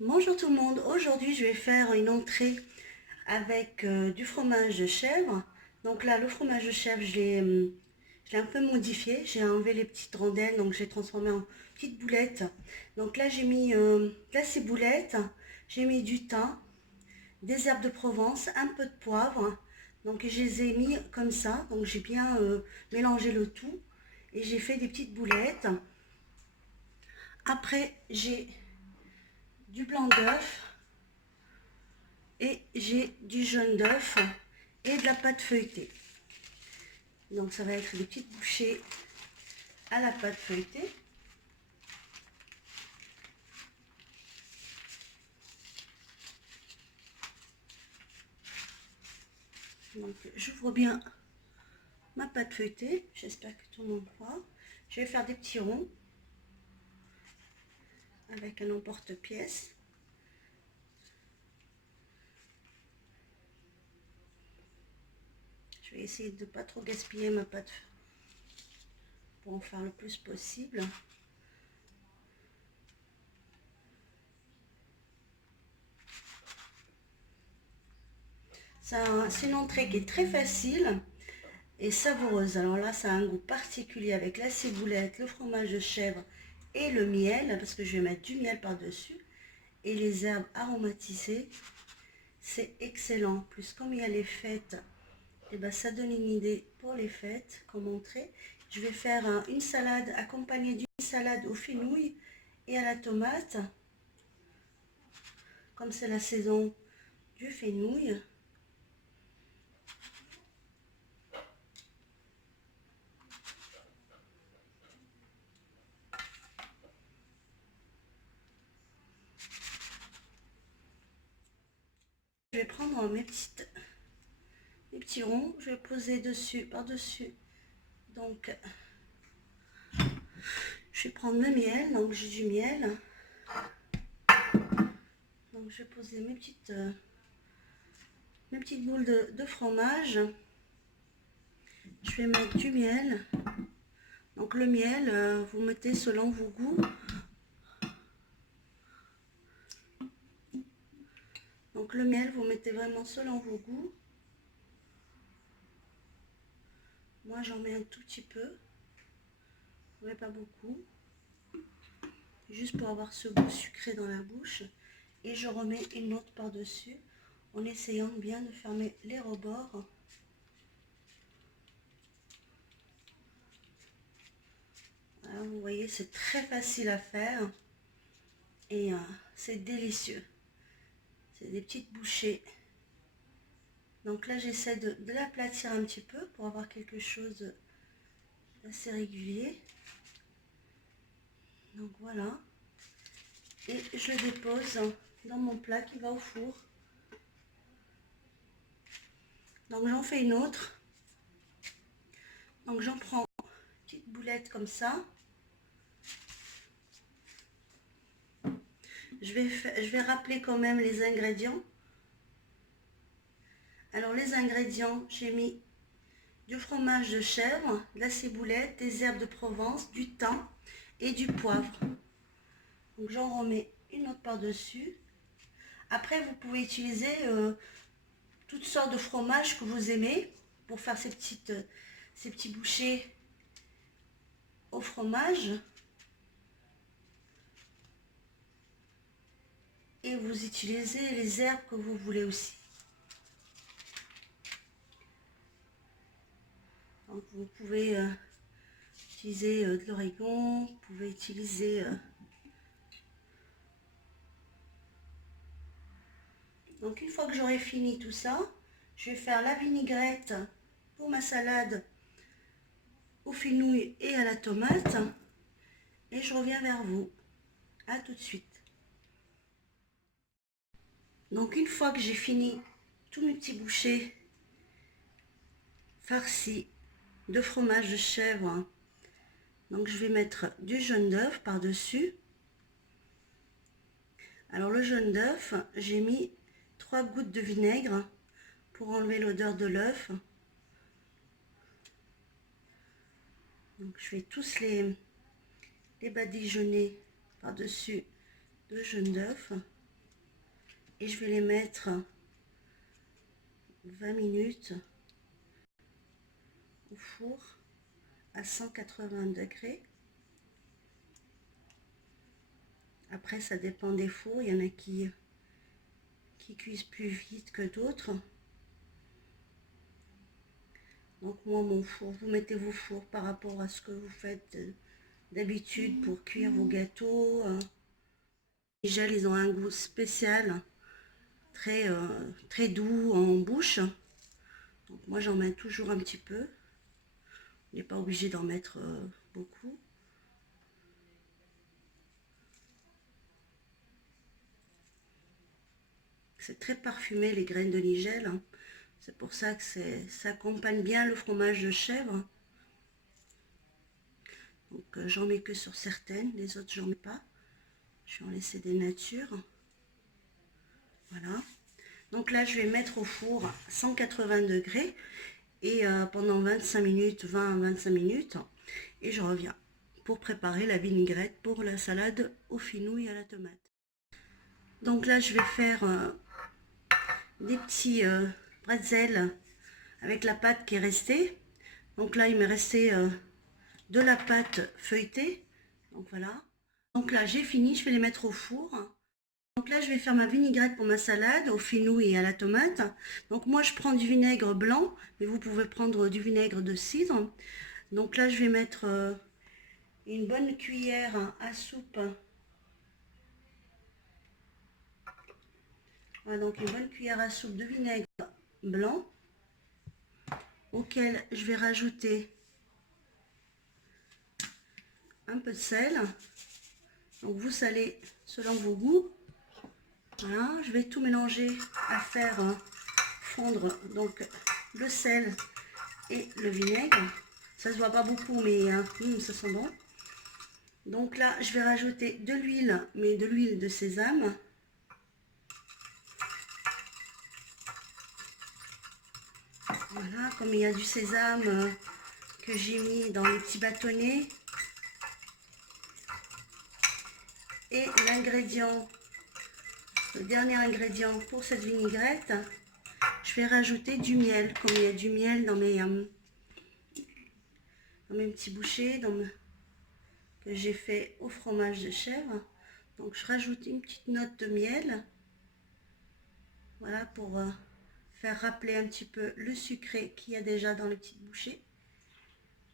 Bonjour tout le monde, aujourd'hui je vais faire une entrée avec du fromage de chèvre. Donc là le fromage de chèvre je l'ai un peu modifié, j'ai enlevé les petites rondelles, donc j'ai transformé en petites boulettes. Donc là j'ai mis là ces boulettes, j'ai mis du thym, des herbes de Provence, un peu de poivre. Donc je les ai mis comme ça, donc j'ai bien mélangé le tout et j'ai fait des petites boulettes. Après j'ai du blanc d'œuf et j'ai du jaune d'œuf et de la pâte feuilletée. Donc ça va être des petites bouchées à la pâte feuilletée. Donc j'ouvre bien ma pâte feuilletée, j'espère que tout le monde voit. Je vais faire des petits ronds avec un emporte-pièce. Je vais essayer de ne pas trop gaspiller ma pâte pour en faire le plus possible. C'est une entrée qui est très facile et savoureuse. Alors là, ça a un goût particulier avec la ciboulette, le fromage de chèvre et le miel, parce que je vais mettre du miel par-dessus, et les herbes aromatisées. C'est excellent. Plus comme il y a les fêtes, et ben ça donne une idée pour les fêtes comme entrée. Je vais faire une salade accompagnée d'une salade aux fenouil et à la tomate, comme c'est la saison du fenouil. Je vais prendre mes petits ronds, je vais poser dessus, par-dessus. Donc, je vais prendre le miel, donc j'ai du miel. Donc, je vais poser mes petites boules de fromage. Je vais mettre du miel. Donc, le miel, vous mettez selon vos goûts. Donc, le miel, vous mettez vraiment selon vos goûts. Moi, j'en mets un tout petit peu, mais pas beaucoup. Juste pour avoir ce goût sucré dans la bouche. Et je remets une autre par-dessus en essayant bien de fermer les rebords. Voilà, vous voyez, c'est très facile à faire et c'est délicieux. C'est des petites bouchées. Donc là, j'essaie de l'aplatir un petit peu pour avoir quelque chose d'assez régulier. Donc voilà. Et je le dépose dans mon plat qui va au four. Donc j'en fais une autre. Donc j'en prends une petite boulette comme ça. Je vais rappeler quand même les ingrédients. Alors les ingrédients, j'ai mis du fromage de chèvre, de la ciboulette, des herbes de Provence, du thym et du poivre. Donc j'en remets une autre par-dessus. Après, vous pouvez utiliser toutes sortes de fromages que vous aimez pour faire ces petits bouchées au fromage. Et vous utilisez les herbes que vous voulez aussi. Donc vous pouvez utiliser de l'origan, vous pouvez utiliser... Donc une fois que j'aurai fini tout ça, je vais faire la vinaigrette pour ma salade aux fenouil et à la tomate. Et je reviens vers vous. À tout de suite. Donc une fois que j'ai fini tous mes petits bouchées farcis de fromage de chèvre, donc je vais mettre du jaune d'œuf par-dessus. Alors le jaune d'œuf, j'ai mis 3 gouttes de vinaigre pour enlever l'odeur de l'œuf. Donc je vais tous les badigeonner par-dessus le jaune d'œuf. et je vais les mettre 20 minutes au four à 180 degrés. Après, ça dépend des fours. Il y en a qui cuisent plus vite que d'autres. Donc moi, mon four, vous mettez vos fours par rapport à ce que vous faites d'habitude pour cuire vos gâteaux. Les gels, ils ont un goût spécial, très doux en bouche. Donc moi, j'en mets toujours un petit peu. On n'est pas obligé d'en mettre beaucoup. C'est très parfumé, les graines de nigel. Hein. C'est pour ça que ça accompagne bien le fromage de chèvre. Donc j'en mets que sur certaines, les autres j'en mets pas. Je vais en laisser des natures. Voilà. Donc là je vais mettre au four à 180 degrés et pendant 25 minutes, 20 à 25 minutes. Et je reviens pour préparer la vinaigrette pour la salade aux fenouil à la tomate. Donc là je vais faire des petits bretzels avec la pâte qui est restée. Donc là il m'est resté de la pâte feuilletée. Donc voilà. Donc là j'ai fini, je vais les mettre au four. Donc là je vais faire ma vinaigrette pour ma salade au fenouil et à la tomate. Donc moi je prends du vinaigre blanc, mais vous pouvez prendre du vinaigre de cidre. Donc là je vais mettre une bonne cuillère à soupe. Voilà, donc une bonne cuillère à soupe de vinaigre blanc, auquel je vais rajouter un peu de sel. Donc vous salez selon vos goûts. Voilà, je vais tout mélanger à faire fondre donc le sel et le vinaigre. Ça se voit pas beaucoup, mais ça sent bon. Donc là, je vais rajouter de l'huile, mais de l'huile de sésame. Voilà, comme il y a du sésame que j'ai mis dans les petits bâtonnets. Et l'ingrédient, le dernier ingrédient pour cette vinaigrette, je vais rajouter du miel. Comme il y a du miel dans mes petits bouchées que j'ai fait au fromage de chèvre. Donc je rajoute une petite note de miel. Voilà, pour faire rappeler un petit peu le sucré qu'il y a déjà dans les petites bouchées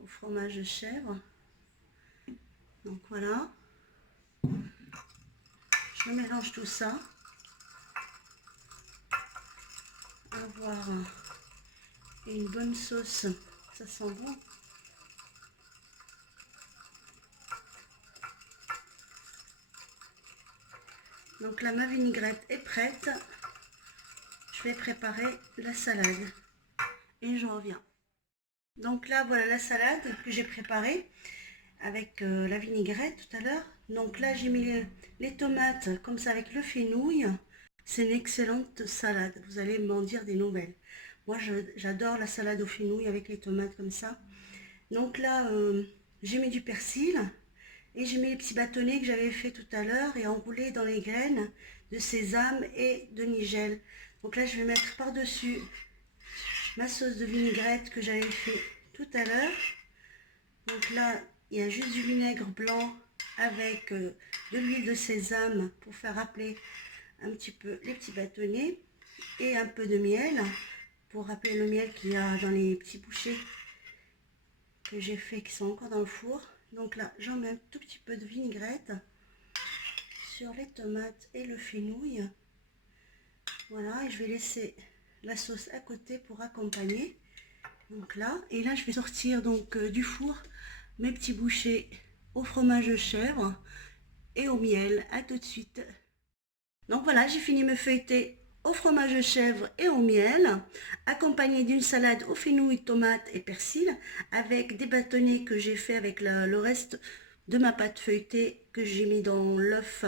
au fromage de chèvre. Donc voilà. Je mélange tout ça. Avoir une bonne sauce, ça sent bon. Donc là, ma vinaigrette est prête. Je vais préparer la salade et je reviens. Donc là, voilà la salade que j'ai préparée avec la vinaigrette tout à l'heure. Donc là, j'ai mis les tomates comme ça avec le fenouil. C'est une excellente salade. Vous allez m'en dire des nouvelles. Moi, j'adore la salade au fenouil avec les tomates comme ça. Donc là, j'ai mis du persil et j'ai mis les petits bâtonnets que j'avais fait tout à l'heure et enroulés dans les graines de sésame et de nigel. Donc là, je vais mettre par-dessus ma sauce de vinaigrette que j'avais fait tout à l'heure. Donc là, il y a juste du vinaigre blanc avec de l'huile de sésame pour faire rappeler un petit peu les petits bâtonnets et un peu de miel pour rappeler le miel qu'il y a dans les petits bouchées que j'ai fait qui sont encore dans le four. Donc là, j'en mets un tout petit peu de vinaigrette sur les tomates et le fenouil. Voilà, et je vais laisser la sauce à côté pour accompagner. Donc là, et là je vais sortir donc du four mes petits bouchées au fromage de chèvre et au miel. À tout de suite. Donc voilà, j'ai fini me feuilleter au fromage de chèvre et au miel, accompagné d'une salade au fenouil, tomates et persil, avec des bâtonnets que j'ai fait avec le reste de ma pâte feuilletée que j'ai mis dans l'œuf,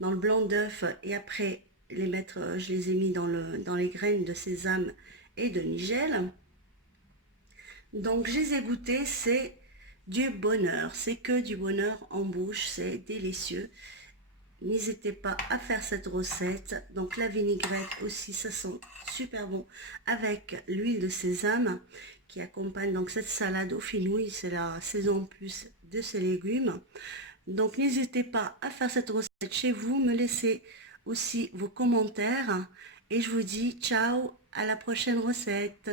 dans le blanc d'œuf, et après je les ai mis dans les graines de sésame et de nigel. Donc je les ai goûtés, c'est du bonheur, c'est que du bonheur en bouche, c'est délicieux. n'hésitez pas à faire cette recette. Donc la vinaigrette aussi, ça sent super bon avec l'huile de sésame qui accompagne donc cette salade aux fenouil. C'est la saison en plus de ces légumes. Donc n'hésitez pas à faire cette recette chez vous, me laissez aussi vos commentaires et je vous dis ciao, à la prochaine recette.